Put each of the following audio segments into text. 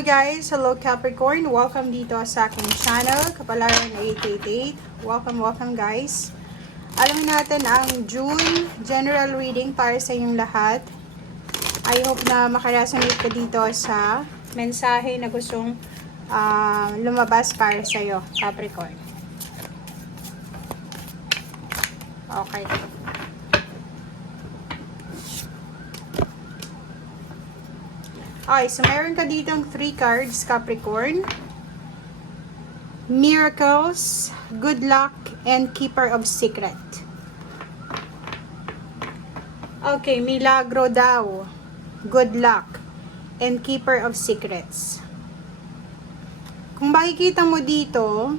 Hello guys! Hello Capricorn! Welcome dito sa aking channel, Kapalaran 888. Welcome guys! Alamin natin ang June general reading para sa inyong lahat. I hope na makaresonate ka dito sa mensahe na gustong lumabas para sa iyo, Capricorn. Okay. Okay, so meron ka ditong 3 cards, Capricorn. Miracles, Good Luck, and Keeper of Secret. Okay, milagro daw, Good Luck, and Keeper of Secrets. Kung makikita mo dito,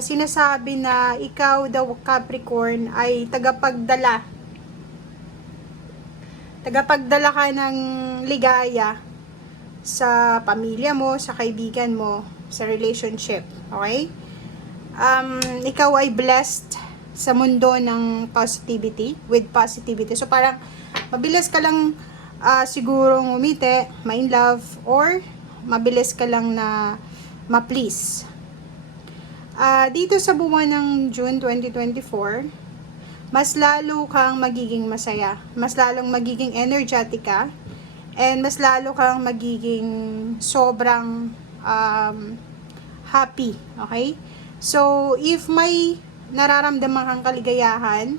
sinasabi na ikaw daw, Capricorn, ay tagapagdala ka ng ligaya sa pamilya mo, sa kaibigan mo, sa relationship. Okay? Ikaw ay blessed sa mundo ng positivity, with positivity. So parang mabilis ka lang sigurong umiti, ma-in love, or mabilis ka lang na ma-please. Dito sa buwan ng June 2024, mas lalo kang magiging masaya, mas lalong magiging energetic ka, and mas lalo kang magiging sobrang happy, okay? So, if may nararamdaman kang kaligayahan,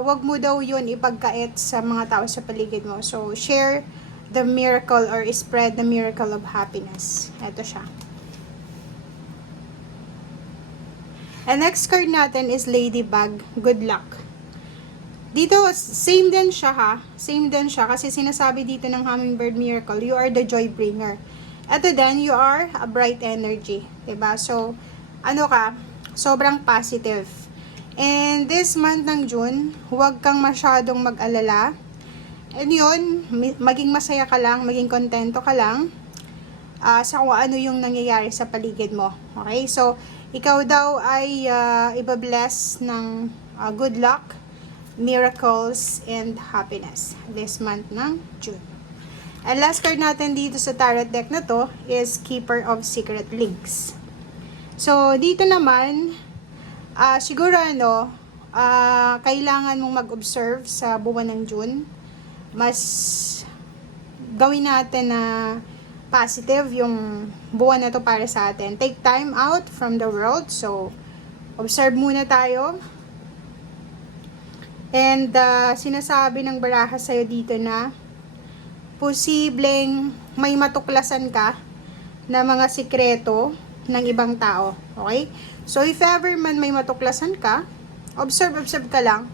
wag mo daw yun ipagkait sa mga tao sa paligid mo. So, share the miracle or spread the miracle of happiness. Ito siya. And next card natin is Ladybug, Good Luck. Dito, same din siya ha. Same din siya kasi sinasabi dito ng Hummingbird Miracle, you are the joy bringer. Ito din, you are a bright energy. Diba? So, ano ka? Sobrang positive. And this month ng June, huwag kang masyadong mag-alala. And yun, maging masaya ka lang, maging kontento ka lang sa kung ano yung nangyayari sa paligid mo. Okay? So, ikaw daw ay ibabless ng good luck, miracles, and happiness this month ng June. And last card natin dito sa tarot deck na to is Keeper of Secret Links. So, dito naman, siguro kailangan mong mag-observe sa buwan ng June. Mas gawin natin na positive yung buwan na to para sa atin. Take time out from the world. So, observe muna tayo. And sinasabi ng baraha sa'yo dito na posibleng may matuklasan ka na mga sikreto ng ibang tao. Okay? So, if ever man may matuklasan ka, observe ka lang.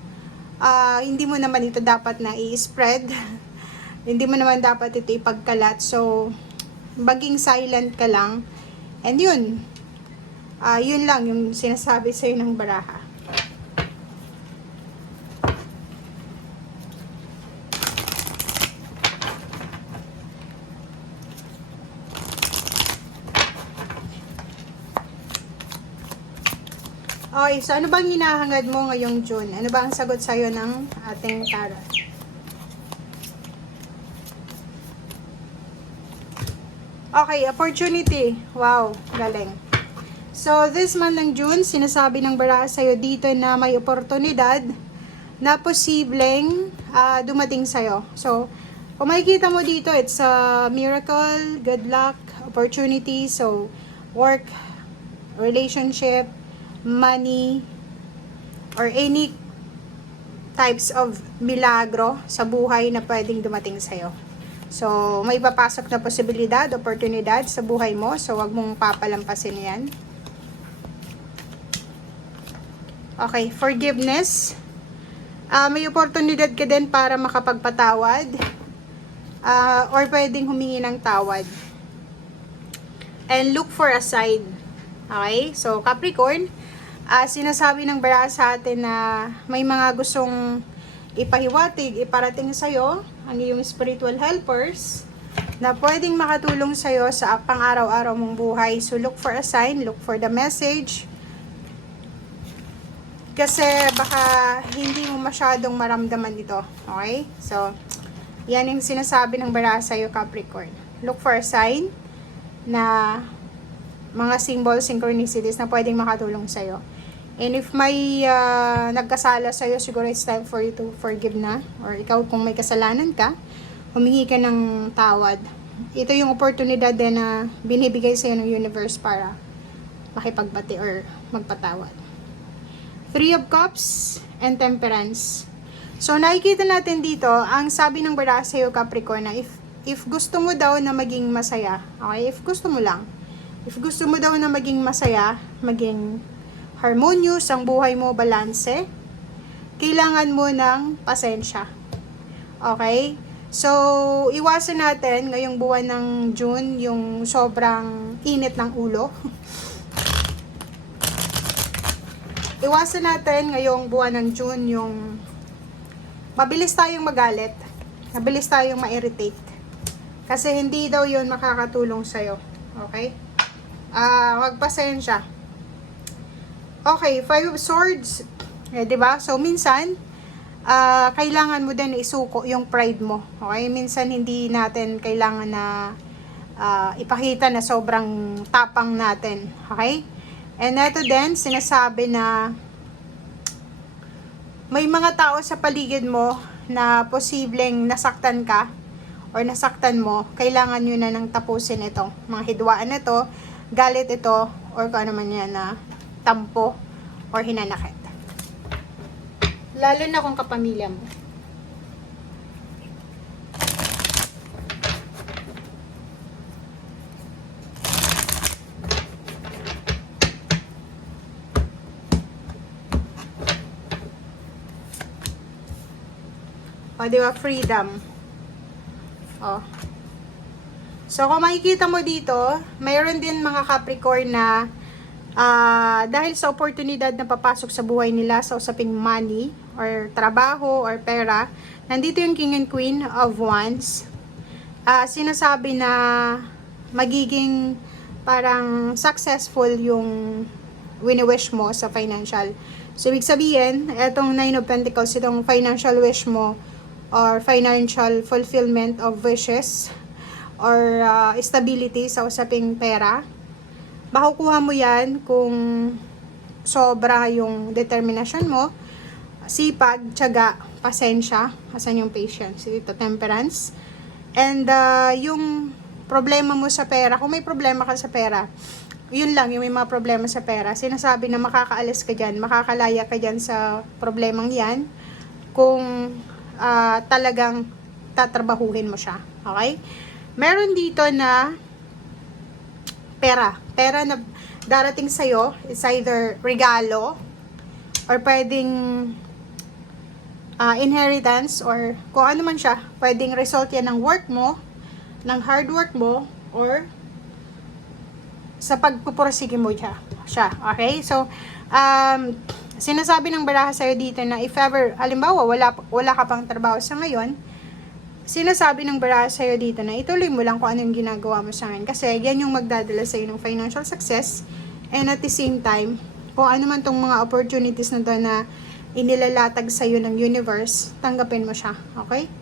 Hindi mo naman ito dapat na i-spread. Hindi mo naman dapat ito ipagkalat. So, maging silent ka lang. And yun. Yun lang yung sinasabi sa'yo ng baraha. Okay, so ano bang hinahangad mo ngayong June? Ano ba ang sagot sa'yo ng ating tarot? Okay, opportunity. Wow, galing. So, this month ng June, sinasabi ng baraha sa'yo dito na may oportunidad na posibleng dumating sa'yo. So, kung makikita mo dito, it's a miracle, good luck, opportunity. So, work, relationship, money, or any types of milagro sa buhay na pwedeng dumating sa'yo. So, may papasok na posibilidad, oportunidad sa buhay mo. So, wag mong papalampasin yan. Okay, forgiveness. May oportunidad ka din para makapagpatawad. Or pwedeng humingi ng tawad. And look for a sign. Okay, so Capricorn, sinasabi ng baraha sa atin na may mga gustong ipahiwatig, iparating sa'yo ang iyong spiritual helpers na pwedeng makatulong sa'yo sa pang-araw-araw mong buhay. So, look for a sign, look for the message. Kasi baka hindi mo masyadong maramdaman ito. Okay? So, yan yung sinasabi ng baraha sa'yo, Capricorn. look for a sign na mga symbol, synchronicities na pwedeng makatulong sa'yo. And if may nagkasala sa'yo, siguro it's time for you to forgive na. Or ikaw kung may kasalanan ka, humingi ka ng tawad. Ito yung oportunidad din na binibigay sa'yo ng universe para makipagbati or magpatawad. Three of Cups and Temperance. So, nakikita natin dito, ang sabi ng baraha sa'yo, Capricorn, na if gusto mo daw na maging masaya, okay, if gusto mo lang, if gusto mo daw na maging masaya, maging harmonious ang buhay mo, balanse, kailangan mo ng pasensya. Okay? So, iwasan natin ngayong buwan ng June, yung sobrang init ng ulo. Iwasan natin ngayong buwan ng June yung mabilis tayong magalit, mabilis tayong ma-irritate. Kasi hindi daw yun makakatulong sa'yo. Okay? Magpasensya. Okay, Five of Swords. Diba? So, minsan, kailangan mo din isuko yung pride mo. Okay? Minsan, hindi natin kailangan na ipakita na sobrang tapang natin. Okay? And ito din, sinasabi na may mga tao sa paligid mo na posibleng nasaktan ka or nasaktan mo, kailangan nyo na nang tapusin ito. Mga hidwaan ito, galit ito, or kung ano man yan na tampo or hinanakit. Lalo na kung kapamilya mo. O, diba? Freedom. O. So, kung makikita mo dito, mayroon din mga Capricorn na dahil sa oportunidad na papasok sa buhay nila sa usaping money, or trabaho, or pera, nandito yung King and Queen of Wands. Sinasabi na magiging parang successful yung wini-wish mo sa financial. So, ibig sabihin, etong Nine of Pentacles, itong financial wish mo, or financial fulfillment of wishes, or stability sa usaping pera, makukuha mo yan kung sobra yung determination mo, sipag, tiyaga, pasensya, asan yung patience, ito temperance, and yung problema mo sa pera, kung may problema ka sa pera, yun lang, yung may mga problema sa pera, sinasabi na makakaalis ka dyan, makakalaya ka dyan sa problemang yan, kung talagang tatrabahuhin mo siya. Okay? Meron dito na pera na darating sa'yo, is either regalo, or pwedeng inheritance, or kung ano man siya, pwedeng result yan ng work mo, ng hard work mo, or sa pagpupursige mo siya. Okay? So, sinasabi ng baraha sa'yo dito na if ever, halimbawa, wala ka pang trabaho sa ngayon, sinasabi ng baraha sa'yo dito na ituloy mo lang kung ano yung ginagawa mo sa ngayon. Kasi yan yung magdadala sa'yo ng financial success. And at the same time, kung ano man tong mga opportunities na to na inilalatag sa'yo ng universe, tanggapin mo siya. Okay?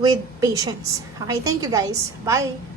With patience. Okay? Thank you guys. Bye!